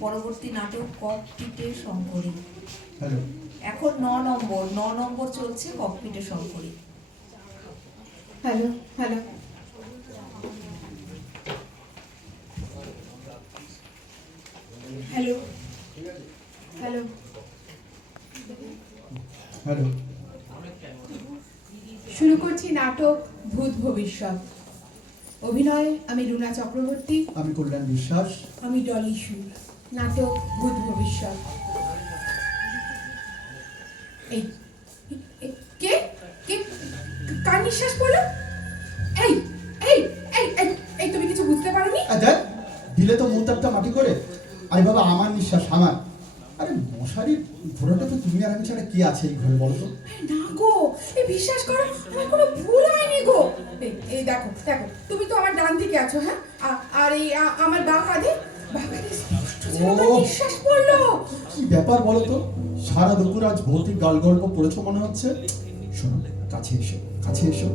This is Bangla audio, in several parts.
পরবর্তী নাটক ককপিটের শঙ্করী। হ্যালো। এখন ন নম্বর ন নম্বর চলছে ককপিটের Shankari. Hello hello. Hello. Hello. Hello. শুরু করছি নাটক ভূত ভবিষ্যৎ। অভিনয়ে আমি রুনা চক্রবর্তী। আমি কল্যাণ বিশ্বাস। আমি ডলি সুর। নাটক ভূত ভবিষ্যৎ। এই কে? কে? কার নিঃশ্বাস পড়ল? এই এই এই এই তুমি কিছু বুঝতে পারোনি? দেখ দিলে তো মুহূর্তটা মাটি করে। আরে বাবা আমার নিঃশ্বাস আমার। আরে মশারির ঘোড়াটা তো তুমি আর আমি ছাড়া কি আছে এই ঘরে বলো তো? না গো এই বিশ্বাস করো আমার কোনো ভুল হয়নি গো। এই দেখো দেখো তুমি তো আমার ডান দিকে আছো হ্যাঁ? আর এই আমার বাঁ কাঁধে বাঁ কাঁধে কি ব্যাপার বলো তো? সারা দুপুর আজ ভৌতিক গাল গল্প পড়েছো মনে হচ্ছে? শোনো কাছে এসো কাছে এসো।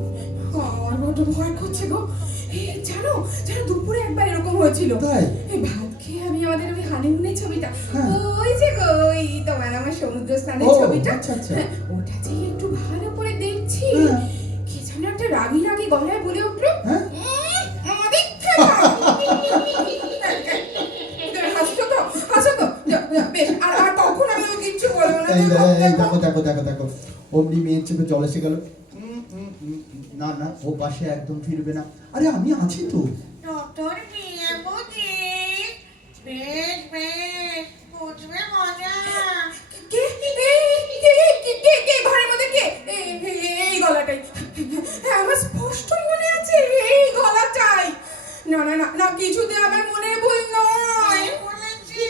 আমার ভয় করছে গো। জানো জানো দুপুরে একবার এরকম হয়েছিল। তাই? এই ভাত খেয়ে আমি আমাদের ওই হানিমুনের ছবিটা হ্যাঁ। ওই যে গো ওই তোমার আমার সমুদ্র স্নানের ছবিটা। আচ্ছা, আচ্ছা। হ্যাঁ, ওটা যে একটু ভালো করে দেখছি। হ্যাঁ। কি যেন একটা রাগি রাগি গলায় বলে উঠল হ্যাঁ? "উম, আমাদের খেলা।" তুমি হাসছো তো হাসো তো যা, যা, বেশ আর আমি ওই কিচ্ছু বলব না দেখো, দেখো। দেখো দেখো দেখো দেখো। অমনি মেয়ের চেপে জল এসে গেল। না না ও পাশে একদম ফিরবে না। আরে আমি আছি তো। ডক্টর বিয়ে বুঝি বেশ বেশ বুঝবে মজা। কে কে কে কে কে ঘরের মধ্যে কে? এই, গলাটাই। হ্যাঁ আমার স্পষ্ট মনে আছে এই গলাটাই না না না না কিছুতে আমার মনে ভুল নয় কে বলেছে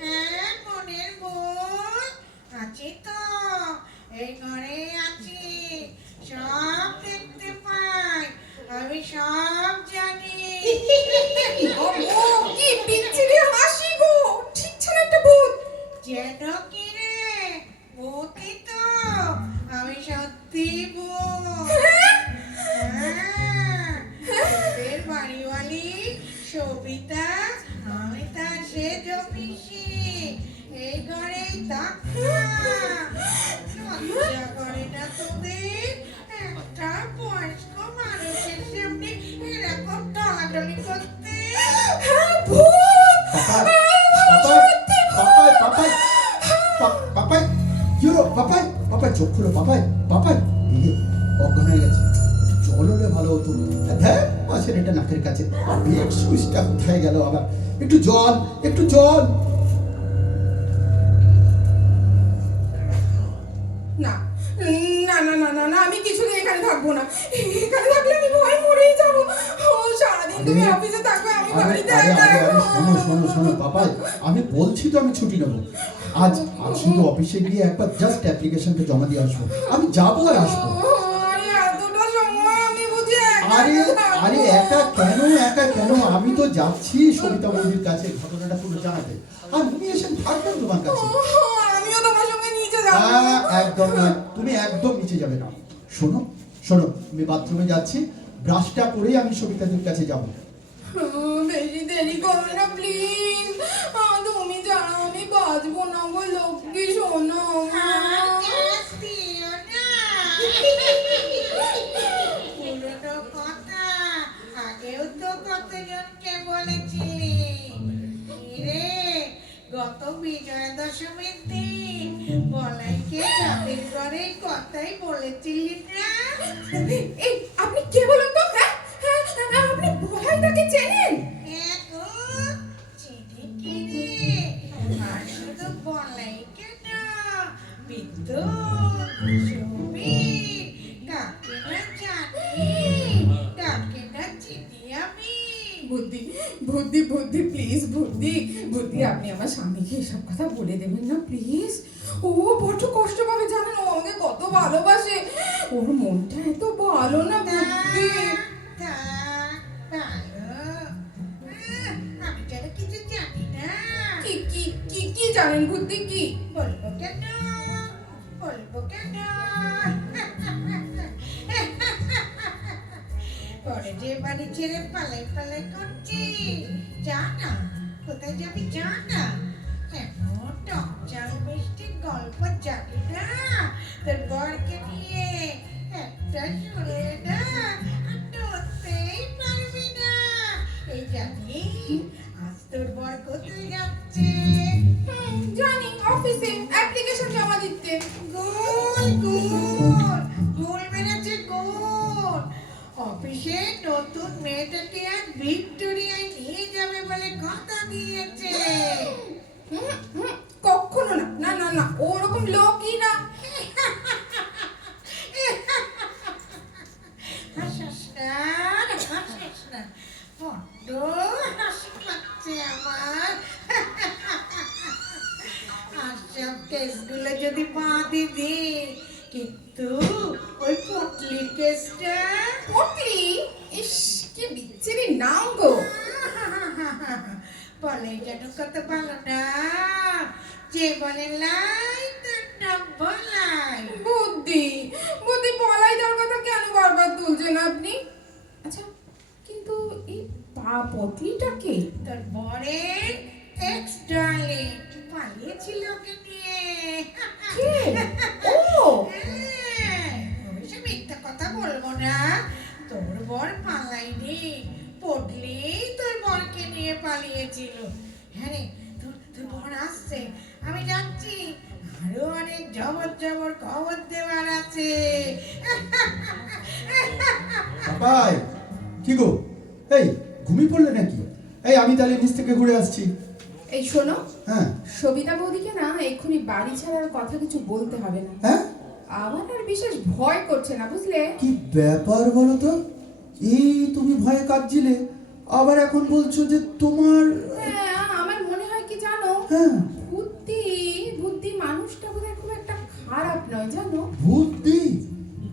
হ্যাঁ মনের ভুল আছি তো এই ঘরে আছি সব দেখতে পাই আমি সব জানি। কি বিচ্ছিরি হাসি গো ঠিক ছিল একটা ভূত। যেন কি চোখ খুলো পাপাই পাপাই অজ্ঞান হয়ে গেছে? জল হলে ভালো হতো। হ্যাঁ পাশের এটা নাকের কাছে। বেড সুইচটা কোথায় গেল আবার? একটু জল একটু জল। না না না না না না আমি এখানে থাকব না। এখানে থাকলে আমি ভয় মরেই যাব। ও সারাদিন তুমি আরে, অফিসে থাকবে আমি বাড়িতে একা আরে আরে একা। শোনো শোনো শোনো পাপাই আমি বলছি তো আমি ছুটি নেব। আজ আজ শুধু অফিসে গিয়ে একবার জাস্ট অ্যাপ্লিকেশনটা জমা দিয়ে আসব। আমি যাব আর আসব। আরে আরে, একা কেন একা কেন? আমি তো যাচ্ছি সবিতা কাছে, ঘটনাটা পুরো জানাতে। আর উনি এসে থাকবেন তোমার কাছে। একদম না, তুমি একদম নিচে যাবে না। শোনো শোনো, আমি বাথরুমে যাচ্ছি। ব্রাশটা করেই আমি সবিতাদের কাছে যাব। বেশি দেরি করো না প্লিজ তুমি জানো আমি বাঁচবো না গো, লক্ষ্মী, শোনো। গত বিজয়া দশমীর দিন বলাইকে ঘরে কথাই বলেছিলি না? এসব কথা বলে দেবেন না প্লিজ ও বড্ড কষ্ট পাবে জানেন ও আমাকে কত ভালোবাসে। ওর মনটা এত ভালো না বুদ্ধি। না। কি জানেন বুদ্ধি কি? বলব কেন? বলব কেন? পরে যে বাড়ি ছেড়ে পালাই পালাই করছি। জানা কোথায় যাবি জানা? জানি না তোর বরকে নিয়ে একটা এই পা পটলিটা কে তোর বরের এক্স ডার্লিং পালিয়েছিল ওকে নিয়ে। কে? ও! হ্যাঁ, মিথ্যা কথা বলব না। তোর বর পালাইনি পটলি তোর বরকে নিয়ে পালিয়েছিল। হ্যাঁ রে তোর তোর বর আসছে আমি যাচ্ছি। আরও অনেক জবর জবর খবর দেওয়ার আছে। কি গো? এই ঘুমিয়ে পড়লে নাকি? এই আমি তাহলে নিচ থেকে ঘুরে আসছি। এই শোনো হ্যাঁ। সবিতা বৌদিকে না এক্ষুনি বাড়ি ছাড়ার কথা কিছু বলতে হবে না। হ্যাঁ? আমার আর বিশেষ ভয় করছে না বুঝলে? কি ব্যাপার বলো তো? এই তুমি ভয়ে কাঁদছিলে। আবার এখন বলছো যে তোমার হ্যাঁ আমার মনে হয় কি জানো? হ্যাঁ। বুদ্ধি বুদ্ধি মানুষটা বোধহয় খুব একটা খারাপ নয় জানো? বুদ্ধি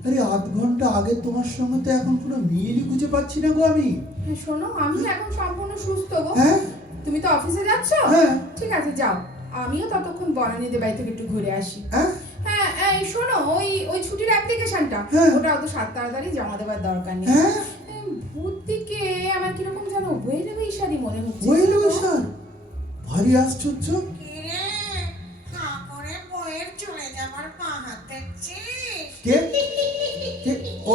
আরে আধ ঘণ্টা আগে তোমার সঙ্গে তো এখন কোনো মিলই খুঁজে পাচ্ছি না গো আমি। হ্যাঁ শোনো আমি এখন সম্পূর্ণ সুস্থ গো। হ্যাঁ? তুমি তো অফিসে যাচ্ছ? হ্যাঁ। ঠিক আছে যাও। আমিও ততক্ষণ বনানীদের বাড়ি থেকে একটু ঘুরে আসি। হ্যাঁ? হ্যাঁ এই শোনো ওই ওই ছুটির অ্যাপ্লিকেশনটা। ওটা অত সাত তাড়াতাড়ি জমা দেওয়ার দরকার নেই। হ্যাঁ? বুদ্ধিকে আমার কীরকম যেন ওয়েলে বৈশারি মনে হচ্ছে স্যার ভারী আশ্চর্য।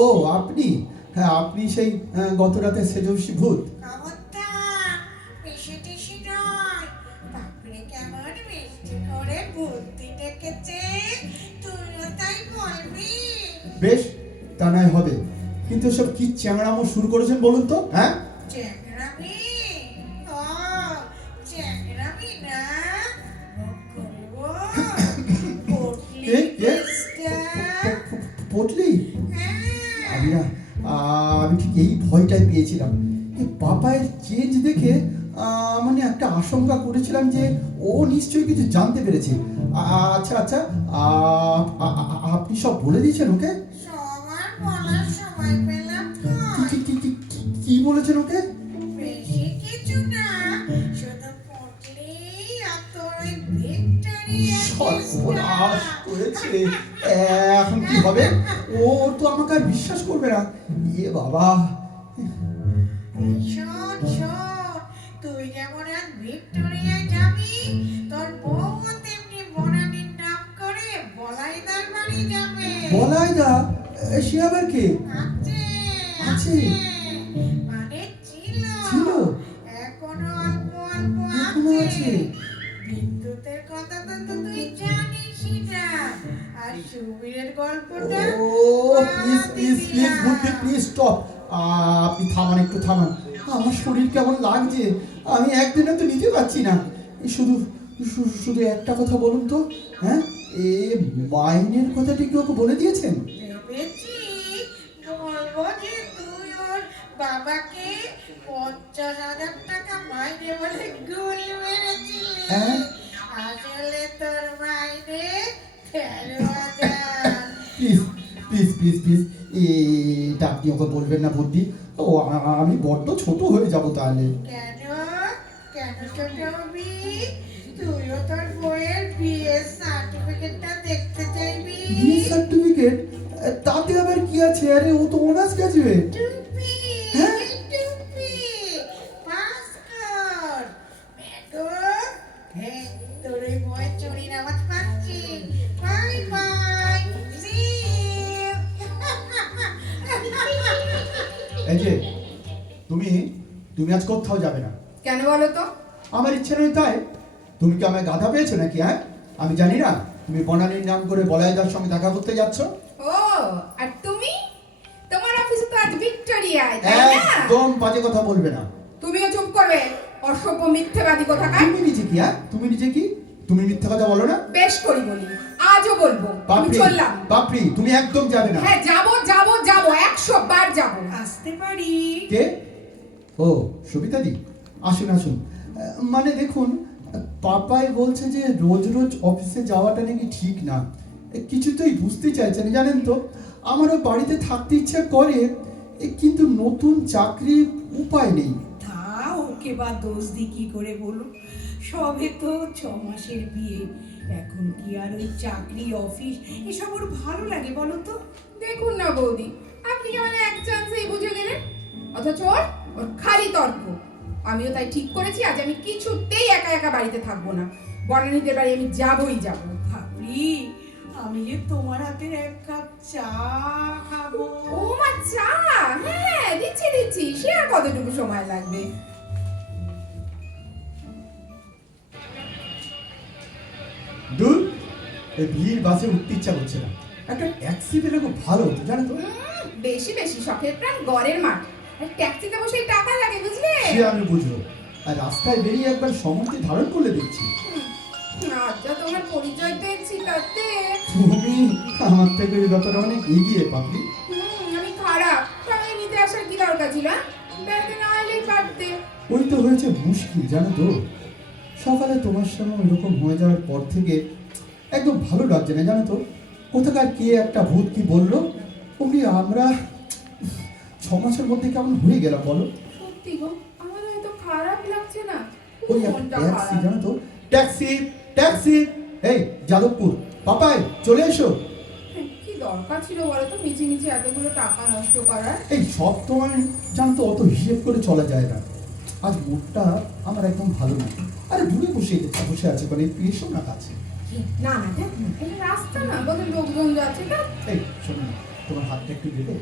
ও আপনি হ্যাঁ আপনি সেই আহ, গত রাতে সেজস্বী ভূত। বেশ তা নয় হবে। কিন্তু সব কি চ্যাংড়ামো শুরু করেছেন বলুন তো হ্যাঁ? ভয়টাই পেয়েছিলাম এই পাপায়ের চেঞ্জ দেখে মানে একটা আশঙ্কা করেছিলাম যে ও নিশ্চয়ই কিছু জানতে পেরেছে। আচ্ছা আচ্ছা আপনি সব বলে দিয়েছেন ওকে? কি বলেছেন ওকে? সর্বনাশ করেছে। এখন কি হবে? ও তো আমাকে আর বিশ্বাস করবে না। ইয়ে বাবা শোন শোন তুই যেমন আজ ভিক্টোরিয়ায় যাবি তোর বউ তেমনি বনানীর নাম করে বলাইদার বাড়ি যাবে। বলাই সে আবার কে? আছে আছে? আছে। মানে ছিল। ছিল? এখনও অল্প অল্প আছে? বিদ্যুতের কথা তো তুই না। আর সুবীরের গল্পটা ও প্লিজ প্লিজ প্লিজ বুদ্ধি প্লিজ স্টপ আপনি থামান একটু থামান। আমার শরীর কেমন লাগছে? আমি একদিনে তো নিতে পারছি না। শুধু শুধু একটা কথা বলুন তো হ্যাঁ? এ মাইনের কথাটি কি ওকে বলে দিয়েছেন? বাবাকে পঞ্চাশ হাজার টাকা মাইনে বলে গুল মেরেছিলি। হ্যাঁ? আসলে তোর মাইনে তেরো হাজার। প্লিজ প্লিজ প্লিজ এটা আপনি ওকে বলবেন না বুদ্ধি। ও আমি বড্ড ছোট হয়ে যাব তাহলে। কেন? কেন ছোট হবি? তুইও তোর বইয়ের বিয়ে সার্টিফিকেটটা দেখতে চাইবি? সার্টিফিকেট তাতে আবার কি আছে? আরে ও তো অনার্স গ্রাজুয়েট বলো তো? আমার ইচ্ছে নেই তাই। তুমি কি আমায় গাধা পেয়েছ নাকি হ্যাঁ? আমি জানি না তুমি বনানীর নাম করে বলাইদার সঙ্গে দেখা করতে যাচ্ছ। ও আর তুমি? তোমার অফিসে তো আজ ভিক্টোরিয়ায় তাই না? একদম বাজে কথা বলবে না। তুমিও চুপ করবে অসভ্য মিথ্যেবাদী কোথাকার তুমি নিজে কি হ্যাঁ? তুমি নিজে কি? তুমি মিথ্যা কথা বলো না। বেশ করি বলি আজও বলব আমি বাপরি চললাম। বাপরি তুমি একদম যাবে না। হ্যাঁ যাব যাব যাব একশো বার যাব। আসতে পারি। কে? ও সবিতা দি আসুন আসুন। মানে দেখুন পাপাই বলছে যে রোজ রোজ অফিসে যাওয়াটা নাকি ঠিক না। এ, কিছুতেই বুঝতে চাইছে না জানেন তো? আমারও বাড়িতে থাকতে ইচ্ছে করে এ, কিন্তু নতুন চাকরি উপায় নেই। তা ওকে বা দোষ দি কি করে বলো সবে তো ছ মাসের বিয়ে। এখন কি আর ওই চাকরি অফিস এসব ওর ভালো লাগে বলো তো? দেখুন না বৌদি আপনি কেমন এক চান্সেই বুঝে গেলেন? অথচ ওর ওর খালি তর্ক। আমিও তাই ঠিক করেছি আজ আমি কিছুতেই একা একা বাড়িতে থাকব না। বনানীদের বাড়ি আমি যাবই যাব। ভাবলি আমি যে তোমার হাতের এক কাপ চা খাব। ও মা চা? হ্যাঁ দিচ্ছি দিচ্ছি। সে আর কতটুকু সময় লাগবে? দূর এই ভিড় বাসে উঠতে ইচ্ছা করছে না। একটা ট্যাক্সি পেলে খুব ভালো হতো জানো তো? বেশি বেশি শখের প্রাণ গড়ের মাঠ। ট্যাক্সিতে বসে টাকা লাগে বুঝলে? সে আমি বুঝব। আর রাস্তায় বেরিয়ে একবার সমর্থি ধারণ করলে দেখছি। আচ্ছা তোমার পরিচয় পেয়েছি তাতে তুমি আমার থেকে ব্যাপারে অনেক এগিয়ে পাবলি আমি খারাপ। সবাই নিতে আসার কি দরকার ছিল হ্যাঁ? বেড়াতে না এলেই পারতে। ওই তো হয়েছে মুশকিল জানো তো। সকালে তোমার সঙ্গে এরকম হয়ে যাওয়ার পর থেকে একদম ভালো লাগছে না জানো তো। কোথাকার কে একটা ভূত কি বলল? অমনি আমরা মাসের মধ্যে কেমন হয়ে গেলাম বলো? সত্যি গো আমার হয়তো খারাপ লাগছে না। ওই ট্যাক্সি জানো তো? ট্যাক্সি ট্যাক্সি এই যাদবপুর পাপাই চলে এসো। হ্যাঁ, কি দরকার ছিল বলো তো? মিছি মিছি এতগুলো টাকা নষ্ট করার। এই সব তোমার জানো তো অত হিসেব করে চলা যায় না। আজ মুডটা আমার একদম ভালো না। আরে দূরে বসে বসে আছে মানে একটু এসো না কাছে। না না এটা রাস্তা না কত লোকজন যাচ্ছে না। এই শোনো না, তোমার হাতটা একটু দেবে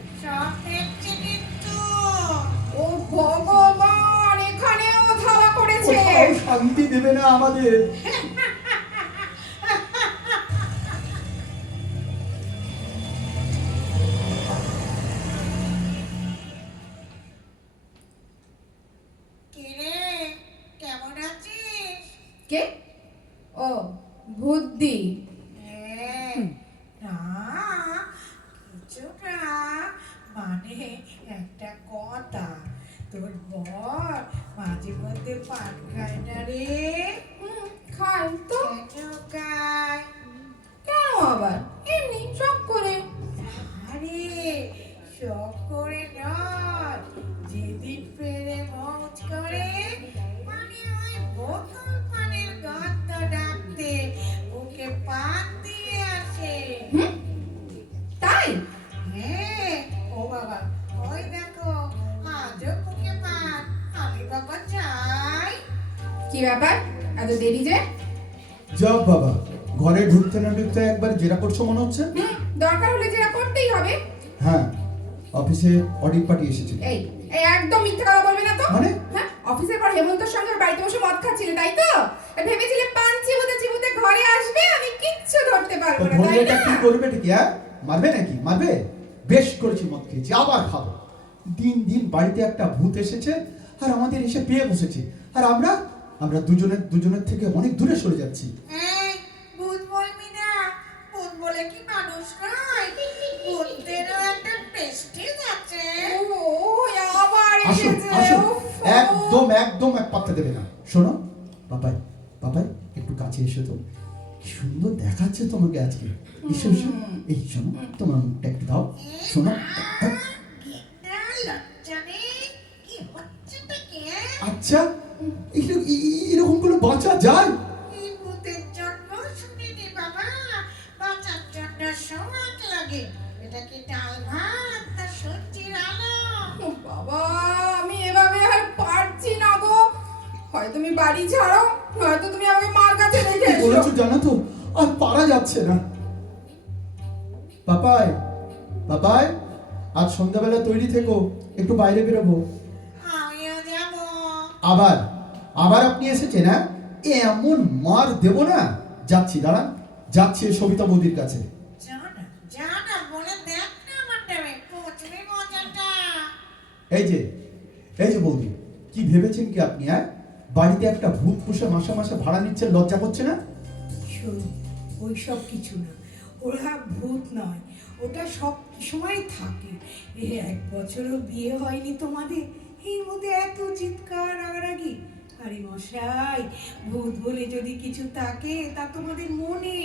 ও ভগবান এখানেও ধাওয়া করেছে শান্তি দেবে না আমাদের। কিরে কেমন আছিস? কে? ও বুদ্ধি। যাব বাবা ঘরে ঢুকতে না ঢুকতে একবার জেরা করছ মনে হচ্ছে? দরকার হলে যেটা করতেই হবে। হ্যাঁ অফিসে অডিট পার্টি এসেছিল। এই এই একদম মিথ্যা কথা বলবে না তো? মানে? হ্যাঁ অফিসের পর হেমন্তর সঙ্গে বাড়িতে বসে মদ খাচ্ছিলে তাই তো? ভেবেছিলে পান চিবুতে চিবুতে ঘরে আসবে আমি কিচ্ছু ধরতে পারব না তাই না? কি করবে নাকি হ্যাঁ? মারবে নাকি? মারবে? বেশ করেছি মদ খেয়েছি আবার খাব। দিন দিন বাড়িতে একটা ভূত এসেছে আর আমাদের এসে পেয়ে বসেছে। আর আমরা আমরা দুজনের দুজনের থেকে অনেক দূরে সরে যাচ্ছি। কি মানুষ নয়? ভূতদেরও একটা প্রেস্টিজ আছে ও আবার এসেছে একদম একদম এক পাত্তা দেবে না। শোনো বাবাই বাবাই একটু কাছে এসো তো। কি সুন্দর দেখাচ্ছে তোমাকে আজকে। এসো এই শোনো তোমার মুখটা একটু দাও। শোনো গেন্ডা লজ্জা নেই কি হচ্ছেটা কি আচ্ছা এরকম এরকম করে বাঁচা যায় ভূতের জন্য শুনিনি বাবা। বাঁচার জন্য সময় লাগে। এটা কি ডাল ভাত না সবজির আলো? বাবা আমি এভাবে আর পারছি না গো। হয় তুমি বাড়ি ছাড়ো তুমি আমাকে মার কাছে রেখে কি এসো। বলেছ জানো তো? আর পারা যাচ্ছে না। পাপাই পাপাই আজ সন্ধ্যাবেলা তৈরি থেকো একটু বাইরে বেরোবো। আমিও যাব। আবার আবার আপনি এসেছেন হ্যাঁ? এমন মার দেব না। যাচ্ছি দাঁড়ান যাচ্ছি সবিতা বৌদির কাছে। এই যে এই যে বৌদি কি ভেবেছেন কি আপনি হ্যাঁ বাড়িতে একটা ভূত পুষে মাসে মাসে ভাড়া নিচ্ছেন লজ্জা করছে না? ওই সব কিছু না। ওরা ভূত নয়। ওটা সব সময় থাকে। এ এক বছরও বিয়ে হয়নি তোমাদের। এর মধ্যে এত চিৎকার রাগারাগি। আরে মশাই ভূত বলে যদি কিছু থাকে তা তোমাদের মনে।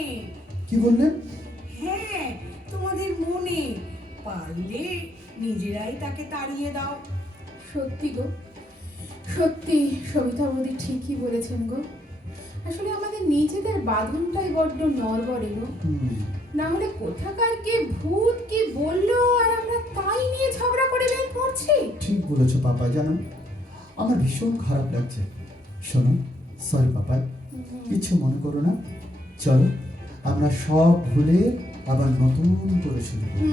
কি বললেন হ্যাঁ তোমাদের মনে। পারলে নিজেরাই তাকে তাড়িয়ে দাও। সত্যি গো সত্যি সবিতা বৌদি ঠিকই বলেছেন গো। আসলে আমাদের নিজেদের বাঁধনটাই বড্ড নড়বড়ে গো। না হলে কোথাকার কে ভূত কি বলল আর আমরা তাই নিয়ে ঝগড়া করে বের করছি? ঠিক বলেছ পাপা জানো আমার ভীষণ খারাপ লাগছে। শোনো সরি পাপা কিছু মনে করো না। চলো, আমরা সব ভুলে আবার নতুন করে শুরু করি।